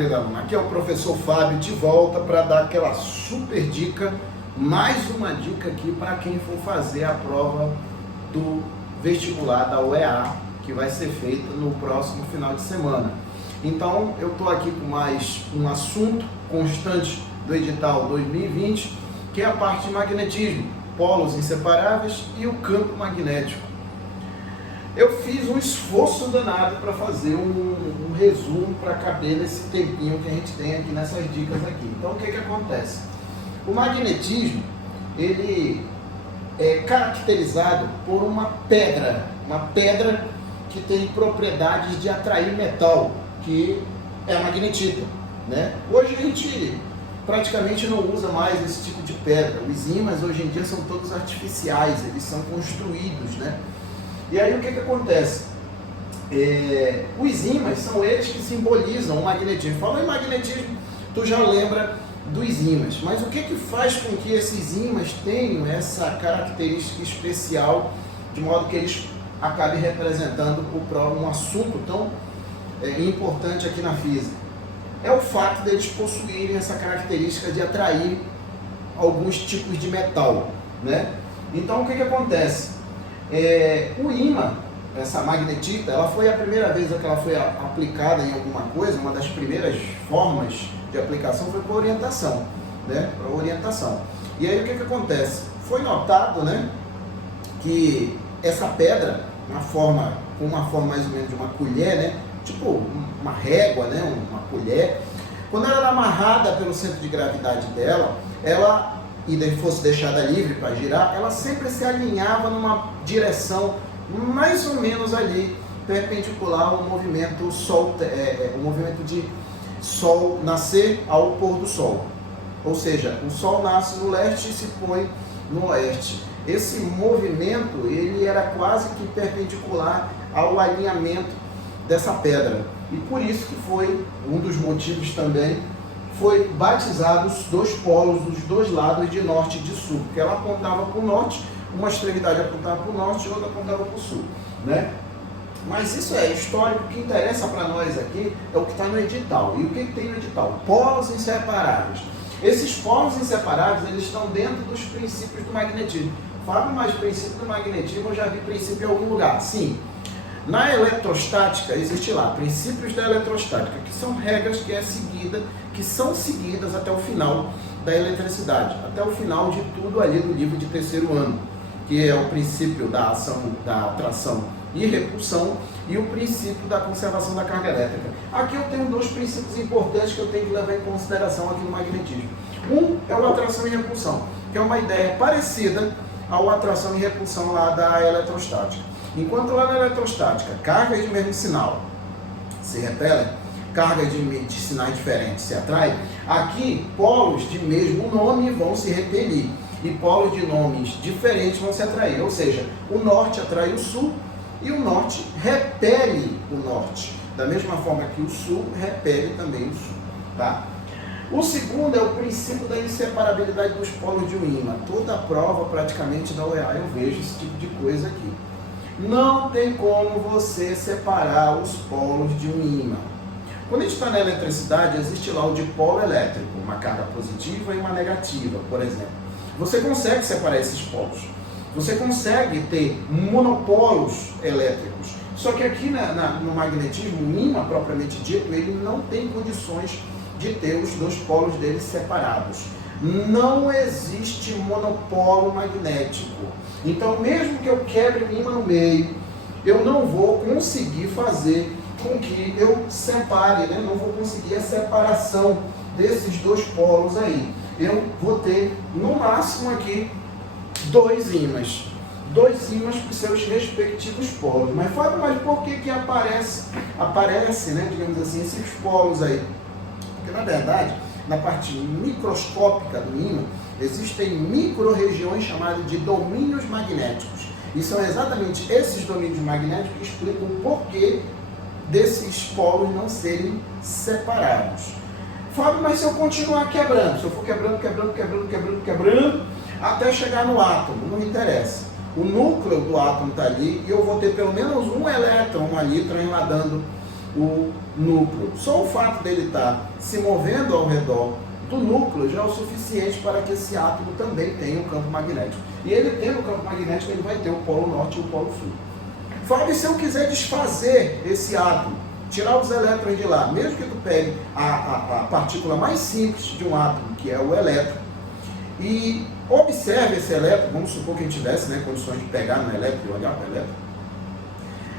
querida aluna, aqui é o professor Fábio de volta para dar aquela super dica, mais uma dica aqui para quem for fazer a prova do vestibular da UEA, que vai ser feita no próximo final de semana. Então, eu estou aqui com mais um assunto constante do edital 2020, que é a parte de magnetismo, polos inseparáveis e o campo magnético. Eu fiz um esforço danado para fazer um resumo para caber nesse tempinho que a gente tem aqui nessas dicas aqui. Então, o que acontece? O magnetismo, ele é caracterizado por uma pedra que tem propriedades de atrair metal, que é a magnetita, né? Hoje a gente praticamente não usa mais esse tipo de pedra. Os ímãs hoje em dia são todos artificiais, eles são construídos, né? E aí o que acontece? Os ímãs são eles que simbolizam o magnetismo. Falando em magnetismo, tu já lembra dos ímãs. Mas o que faz com que esses ímãs tenham essa característica especial, de modo que eles acabem representando um assunto tão importante aqui na física? É o fato deles possuírem essa característica de atrair alguns tipos de metal, né? Então o que acontece? O ímã, essa magnetita, ela foi a primeira vez que ela foi aplicada em alguma coisa, uma das primeiras formas de aplicação foi por orientação, né? Para orientação. E aí o que acontece? Foi notado, né, que essa pedra, com uma forma mais ou menos de uma colher, né, tipo uma régua, né, uma colher, quando ela era amarrada pelo centro de gravidade dela, e fosse deixada livre para girar, ela sempre se alinhava numa direção mais ou menos ali perpendicular ao movimento o movimento de Sol nascer ao pôr do Sol. Ou seja, o Sol nasce no leste e se põe no oeste. Esse movimento, ele era quase que perpendicular ao alinhamento dessa pedra. E por isso que foi um dos motivos também, foi batizado os dois polos dos dois lados de norte e de sul, porque ela apontava para o norte, uma extremidade apontava para o norte e outra apontava para o sul, né? Mas isso é histórico. O que interessa para nós aqui é o que está no edital. E o que tem no edital? Polos inseparáveis. Esses polos inseparáveis, eles estão dentro dos princípios do magnetismo. Falo mais princípio do magnetismo, eu já vi princípio em algum lugar. Sim. Na eletrostática, existe lá princípios da eletrostática, que são regras que são seguidas até o final da eletricidade, até o final de tudo ali do livro de terceiro ano, que é o princípio da atração e repulsão e o princípio da conservação da carga elétrica. Aqui eu tenho dois princípios importantes que eu tenho que levar em consideração aqui no magnetismo. Um é o atração e repulsão, que é uma ideia parecida ao atração e repulsão lá da eletrostática. Enquanto lá na eletrostática, cargas de mesmo sinal se repelem, cargas de sinais diferentes se atraem, aqui polos de mesmo nome vão se repelir e polos de nomes diferentes vão se atrair. Ou seja, o norte atrai o sul e o norte repele o norte, da mesma forma que o sul repele também o sul, tá? O segundo é o princípio da inseparabilidade dos polos de um ímã. Toda a prova praticamente da UEA eu vejo esse tipo de coisa aqui. Não tem como você separar os polos de um ímã. Quando a gente está na eletricidade, existe lá o dipolo elétrico, uma carga positiva e uma negativa, por exemplo. Você consegue separar esses polos. Você consegue ter monopolos elétricos. Só que aqui no magnetismo, o ímã propriamente dito, ele não tem condições de ter os dois polos dele separados. Não existe monopolo magnético. Então, mesmo que eu quebre o ímã no meio, eu não vou conseguir fazer com que eu separe, né? Não vou conseguir a separação desses dois polos aí. Eu vou ter, no máximo aqui, dois ímãs com seus respectivos polos. Mas Fábio, mas por que aparece, né, digamos assim, esses polos aí? Porque, na verdade, na parte microscópica do ímã, existem micro-regiões chamadas de domínios magnéticos. E são exatamente esses domínios magnéticos que explicam o porquê desses polos não serem separados. Fábio, mas se eu continuar quebrando, se eu for quebrando, até chegar no átomo, não me interessa. O núcleo do átomo está ali e eu vou ter pelo menos um elétron ali transladando o núcleo. Só o fato dele estar se movendo ao redor do núcleo já é o suficiente para que esse átomo também tenha um campo magnético. E ele tendo o campo magnético, ele vai ter o polo norte e o polo sul. Fábio, se eu quiser desfazer esse átomo, tirar os elétrons de lá, mesmo que tu pegue a partícula mais simples de um átomo, que é o elétron, e observe esse elétron, vamos supor que a gente tivesse condições de pegar no elétron e olhar para o elétron,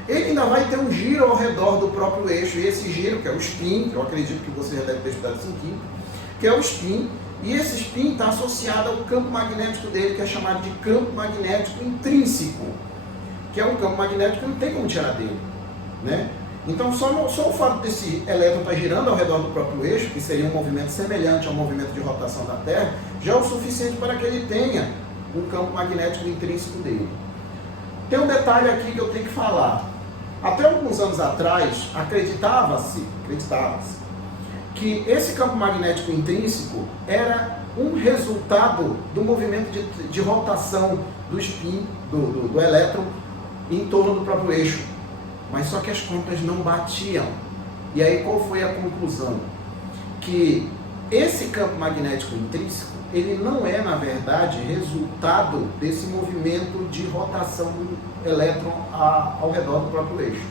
ele ainda vai ter um giro ao redor do próprio eixo, e esse giro, que é o spin, que eu acredito que você já deve ter estudado isso em química, que é o spin, e esse spin está associado ao campo magnético dele, que é chamado de campo magnético intrínseco, que é um campo magnético que não tem como tirar dele, né? Então, só o fato desse elétron estar girando ao redor do próprio eixo, que seria um movimento semelhante ao movimento de rotação da Terra, já é o suficiente para que ele tenha um campo magnético intrínseco dele. Tem um detalhe aqui que eu tenho que falar. Até alguns anos atrás, acreditava-se que esse campo magnético intrínseco era um resultado do movimento de rotação do spin, do elétron, em torno do próprio eixo. Mas só que as contas não batiam. E aí qual foi a conclusão? Que esse campo magnético intrínseco, ele não é, na verdade, resultado desse movimento de rotação do elétron ao redor do próprio eixo.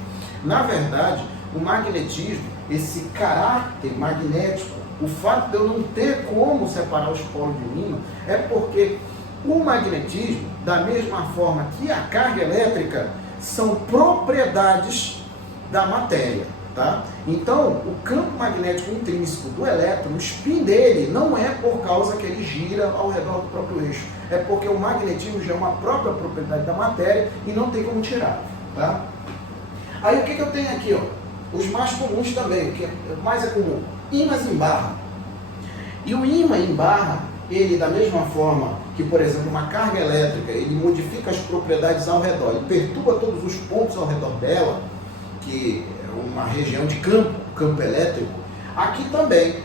Na verdade, o magnetismo, esse caráter magnético, o fato de eu não ter como separar os polos de um ímã, é porque o magnetismo, da mesma forma que a carga elétrica, são propriedades da matéria, tá? Então, o campo magnético intrínseco do elétron, o spin dele, não é por causa que ele gira ao redor do próprio eixo, é porque o magnetismo já é uma própria propriedade da matéria e não tem como tirar, tá? Aí o que eu tenho aqui, ó? Os mais comuns também, o que mais é comum, ímãs em barra. E o ímã em barra, ele, da mesma forma que, por exemplo, uma carga elétrica, ele modifica as propriedades ao redor, ele perturba todos os pontos ao redor dela, que é uma região de campo elétrico, aqui também.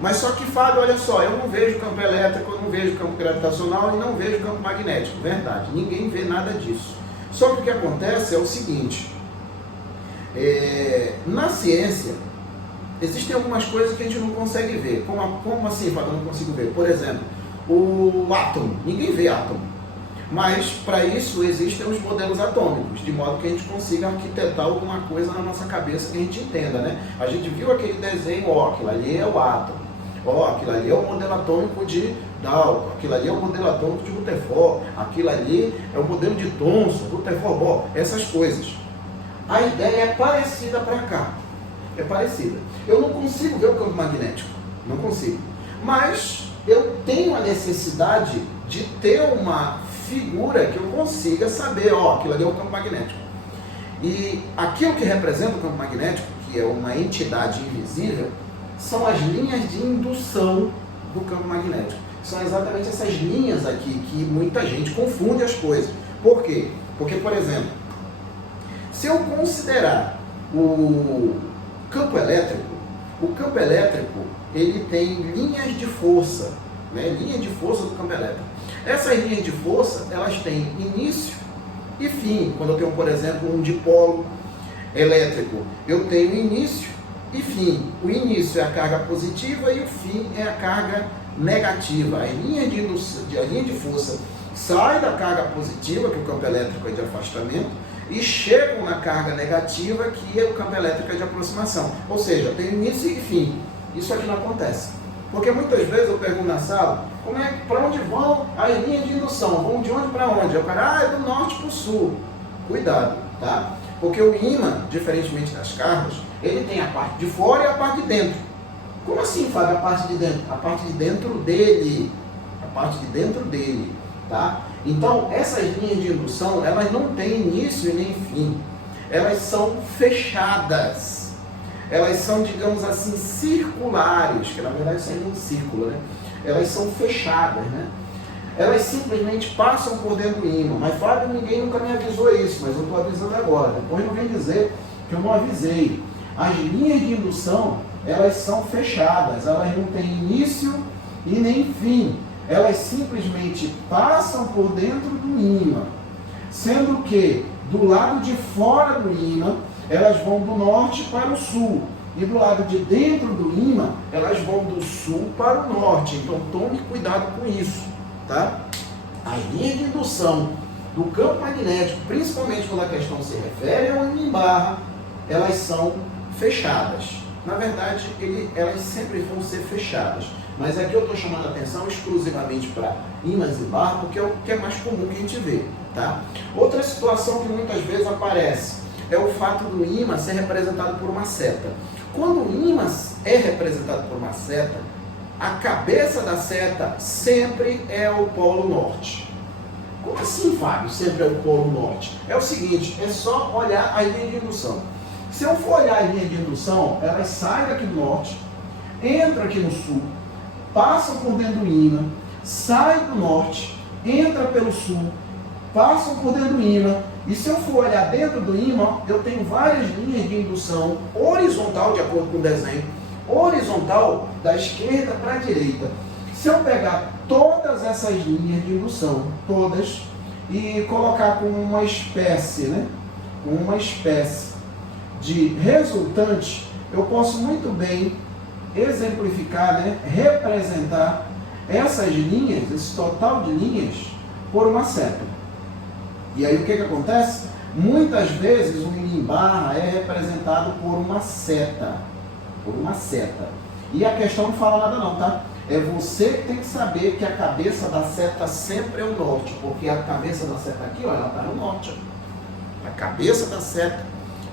Mas só que, Fábio, olha só, eu não vejo campo elétrico, eu não vejo campo gravitacional e não vejo campo magnético. Verdade, ninguém vê nada disso. Só que o que acontece é o seguinte, na ciência, existem algumas coisas que a gente não consegue ver. Como assim, Fábio, eu não consigo ver? Por exemplo, o átomo. Ninguém vê átomo. Mas, para isso, existem os modelos atômicos, de modo que a gente consiga arquitetar alguma coisa na nossa cabeça que a gente entenda, né? A gente viu aquele desenho, aquilo ali é o átomo. Aquilo ali é o modelo atômico de Dalton. Aquilo ali é o modelo atômico de Rutherford. Aquilo ali é o modelo de Thomson, Rutherford, Bohr. Essas coisas. A ideia é parecida para cá. É parecida. Eu não consigo ver o campo magnético. Não consigo. Mas eu tenho a necessidade de ter uma figura que eu consiga saber, aquilo ali é o campo magnético. E aquilo que representa o campo magnético, que é uma entidade invisível, são as linhas de indução do campo magnético. São exatamente essas linhas aqui que muita gente confunde as coisas. Por quê? Porque, por exemplo, se eu considerar o campo elétrico ele tem linhas de força, né? Linha de força do campo elétrico. Essas linhas de força, elas têm início e fim. Quando eu tenho, por exemplo, um dipolo elétrico, eu tenho início e fim. O início é a carga positiva e o fim é a carga negativa. A linha de força sai da carga positiva, que o campo elétrico é de afastamento, e chegam na carga negativa, que é o campo elétrico de aproximação. Ou seja, tem início e fim. Isso aqui não acontece. Porque muitas vezes eu pergunto na sala, para onde vão as linhas de indução? Vão de onde para onde? O cara, é do norte para o sul. Cuidado, tá? Porque o ímã, diferentemente das cargas, ele tem a parte de fora e a parte de dentro. Como assim, Fábio, a parte de dentro? A parte de dentro dele. A parte de dentro dele, tá? Então, essas linhas de indução, elas não têm início e nem fim. Elas são fechadas. Elas são, digamos assim, circulares, que na verdade seria um círculo, né? Elas são fechadas, né? Elas simplesmente passam por dentro do ímã. Mas, Fábio, ninguém nunca me avisou isso, mas eu estou avisando agora. Depois não vem dizer que eu não avisei. As linhas de indução, elas são fechadas, elas não têm início e nem fim. Elas simplesmente passam por dentro do ímã, sendo que do lado de fora do ímã elas vão do norte para o sul. E do lado de dentro do ímã, elas vão do sul para o norte. Então tome cuidado com isso, tá? As linhas de indução do campo magnético, principalmente quando a questão se refere ao ímã em barra, elas são fechadas. Na verdade, elas sempre vão ser fechadas. Mas aqui eu estou chamando a atenção exclusivamente para ímãs em barra, porque é o que é mais comum que a gente vê, tá? Outra situação que muitas vezes aparece é o fato do ímã ser representado por uma seta. Quando o ímã é representado por uma seta, a cabeça da seta sempre é o polo norte. Como assim, Fábio, sempre é o polo norte? É o seguinte, é só olhar a linha de indução. Se eu for olhar a linha de indução, elas saem daqui do norte, entram aqui no sul, passam por dentro do ímã, saem do norte, entra pelo sul, passam por dentro do ímã. E se eu for olhar dentro do ímã, eu tenho várias linhas de indução horizontal, de acordo com o desenho, horizontal da esquerda para a direita. Se eu pegar todas essas linhas de indução, todas, e colocar como uma espécie, né? Uma espécie de resultante, eu posso muito bem exemplificar, né? Representar essas linhas, esse total de linhas, por uma seta. E aí o que acontece? Muitas vezes o ímã em barra é representado por uma seta. Por uma seta. E a questão não fala nada não, tá? É você que tem que saber que a cabeça da seta sempre é o norte. Porque a cabeça da seta aqui, ó, ela está no norte. A cabeça da seta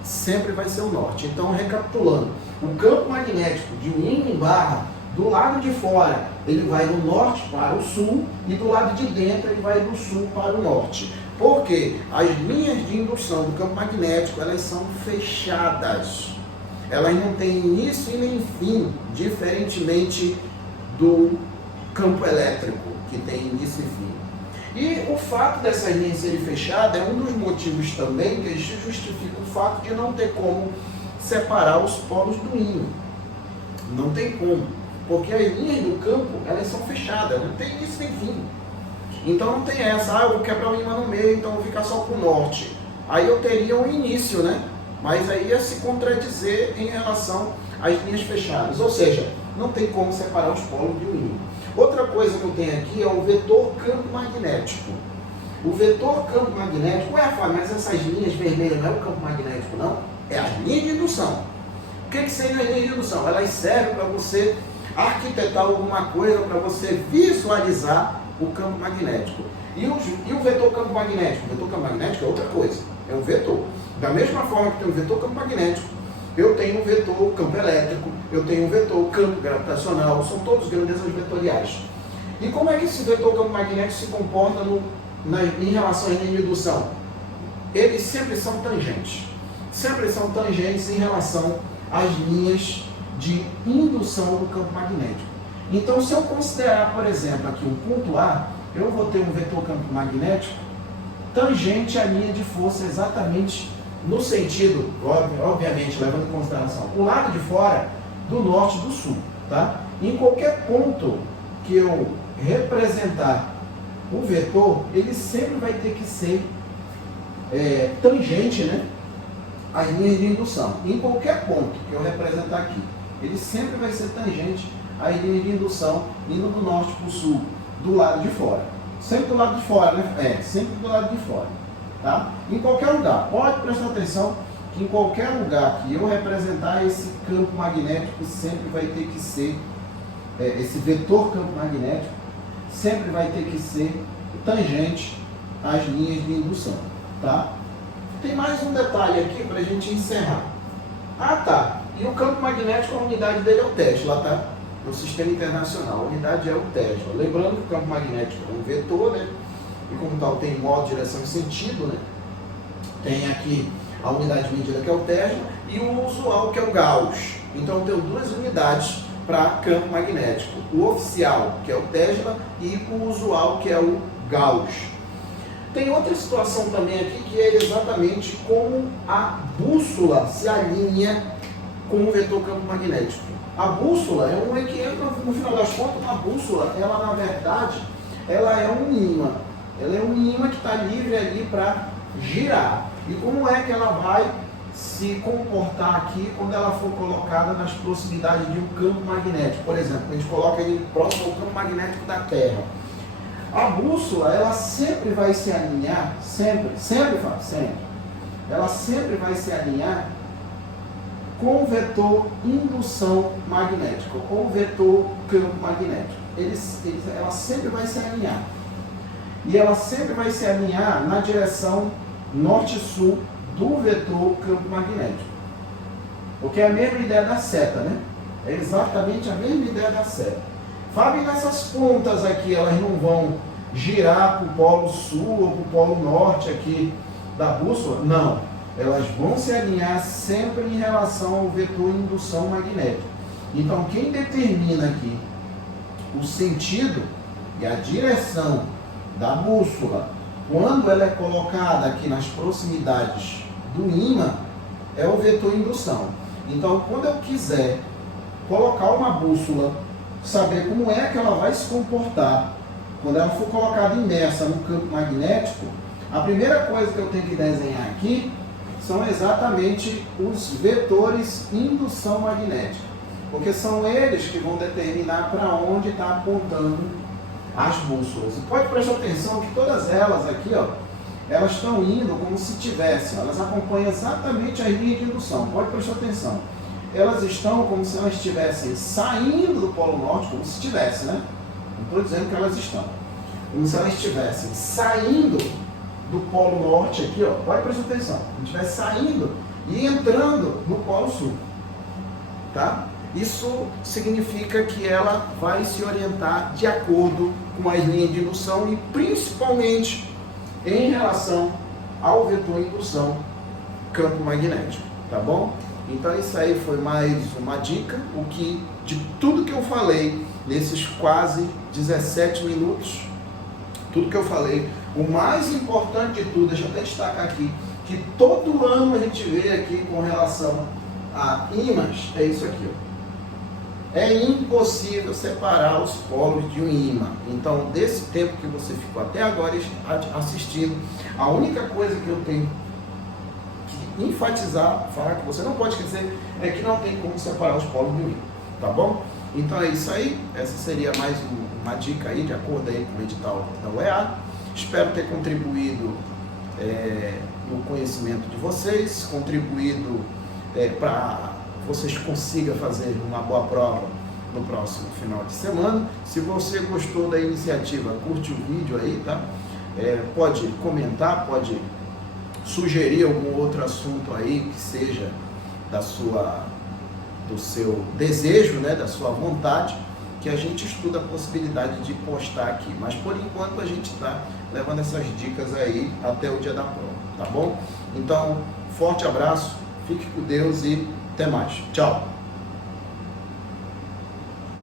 sempre vai ser o norte. Então, recapitulando, o campo magnético de um ímã em barra, do lado de fora, ele vai do norte para o sul, e do lado de dentro, ele vai do sul para o norte. Porque as linhas de indução do campo magnético, elas são fechadas. Elas não têm início e nem fim, diferentemente do campo elétrico, que tem início e fim. E o fato dessas linhas serem fechadas é um dos motivos também que justifica o fato de não ter como separar os polos do ímã. Não tem como, porque as linhas do campo, elas são fechadas, não tem início nem fim. Então não tem essa, eu vou quebrar o ímã no meio, então eu vou ficar só com o norte. Aí eu teria um início, né? Mas aí ia se contradizer em relação às linhas fechadas. Ou seja, não tem como separar os polos de um ímã. Outra coisa que eu tenho aqui é o vetor campo magnético. O vetor campo magnético, Fábio, mas essas linhas vermelhas não é o campo magnético, não? É as linhas de indução. O que seriam as linhas de indução? Elas servem para você arquitetar alguma coisa, para você visualizar o campo magnético. E o vetor campo magnético? O vetor campo magnético é outra coisa, é um vetor. Da mesma forma que tem o vetor campo magnético, eu tenho um vetor campo elétrico, eu tenho um vetor campo gravitacional, são todos grandezas vetoriais. E como é que esse vetor campo magnético se comporta em relação à linha de indução? Eles sempre são tangentes. Sempre são tangentes em relação às linhas de indução do campo magnético. Então, se eu considerar, por exemplo, aqui um ponto A, eu vou ter um vetor campo magnético tangente à linha de força exatamente no sentido, obviamente, levando em consideração o lado de fora do norte e do sul, tá? Em qualquer ponto que eu representar o vetor, ele sempre vai ter que ser tangente, né, às linhas de indução. Em qualquer ponto que eu representar aqui, ele sempre vai ser tangente às linhas de indução, indo do norte para o sul, do lado de fora. Sempre do lado de fora, né? Sempre do lado de fora. Tá? Em qualquer lugar, pode prestar atenção que em qualquer lugar que eu representar esse campo magnético, sempre vai ter que ser, esse vetor campo magnético, sempre vai ter que ser tangente às linhas de indução. Tá? Tem mais um detalhe aqui para a gente encerrar. Ah, tá. E o campo magnético, a unidade dele é o Tesla, tá? No sistema internacional, a unidade é o Tesla. Lembrando que o campo magnético é um vetor, né? E como tal tem modo, direção e sentido, né? Tem aqui a unidade de medida que é o Tesla e o usual que é o Gauss. Então eu tenho duas unidades para campo magnético. O oficial, que é o Tesla, e o usual, que é o Gauss. Tem outra situação também aqui, que é exatamente como a bússola se alinha com o vetor campo magnético. A bússola é uma que entra, no final das contas, a bússola, ela na verdade, ela é um ímã. Ela é um ímã que está livre ali para girar. E como é que ela vai se comportar aqui quando ela for colocada nas proximidades de um campo magnético. Por exemplo, a gente coloca ele próximo ao campo magnético da Terra. A bússola, ela sempre vai se alinhar, sempre, ela sempre vai se alinhar com o vetor indução magnética, ou o vetor campo magnético. Ela sempre vai se alinhar. E ela sempre vai se alinhar na direção norte-sul do vetor campo magnético. Porque é a mesma ideia da seta, né? É exatamente a mesma ideia da seta. Fábio, nessas pontas aqui, elas não vão girar para o polo sul ou para o polo norte aqui da bússola? Não. Elas vão se alinhar sempre em relação ao vetor indução magnética. Então, quem determina aqui o sentido e a direção da bússola, quando ela é colocada aqui nas proximidades do ímã, é o vetor indução. Então, quando eu quiser colocar uma bússola, saber como é que ela vai se comportar quando ela for colocada imersa no campo magnético, a primeira coisa que eu tenho que desenhar aqui são exatamente os vetores indução magnética, porque são eles que vão determinar para onde está apontando as bússolas. E pode prestar atenção que todas elas aqui, ó, elas estão indo como se tivessem, elas acompanham exatamente as linhas de indução. Pode prestar atenção. Elas estão como se elas estivessem saindo do Polo Norte, como se estivessem, né? Não estou dizendo que elas estão. Como se elas estivessem saindo do Polo Norte aqui, ó. Pode prestar atenção. Como se estivesse saindo e entrando no Polo Sul. Tá? Isso significa que ela vai se orientar de acordo com as linhas de indução e principalmente em relação ao vetor indução campo magnético, tá bom? Então isso aí foi mais uma dica, o que de tudo que eu falei nesses quase 17 minutos, tudo que eu falei, o mais importante de tudo, deixa eu até destacar aqui, que todo ano a gente vê aqui com relação a ímãs, é isso aqui, ó. É impossível separar os polos de um ímã. Então, desse tempo que você ficou até agora assistindo, a única coisa que eu tenho que enfatizar, falar que você não pode esquecer, é que não tem como separar os polos de um ímã, tá bom? Então é isso aí, essa seria mais uma dica aí, de acordo aí com o edital da UEA. Espero ter contribuído no conhecimento de vocês, contribuído para vocês consigam fazer uma boa prova no próximo final de semana. Se você gostou da iniciativa, curte o vídeo aí, tá? Pode comentar, pode sugerir algum outro assunto aí que seja do seu desejo, né, da sua vontade, que a gente estuda a possibilidade de postar aqui. Mas por enquanto a gente está levando essas dicas aí até o dia da prova, tá bom? Então, forte abraço, fique com Deus e até mais. Tchau!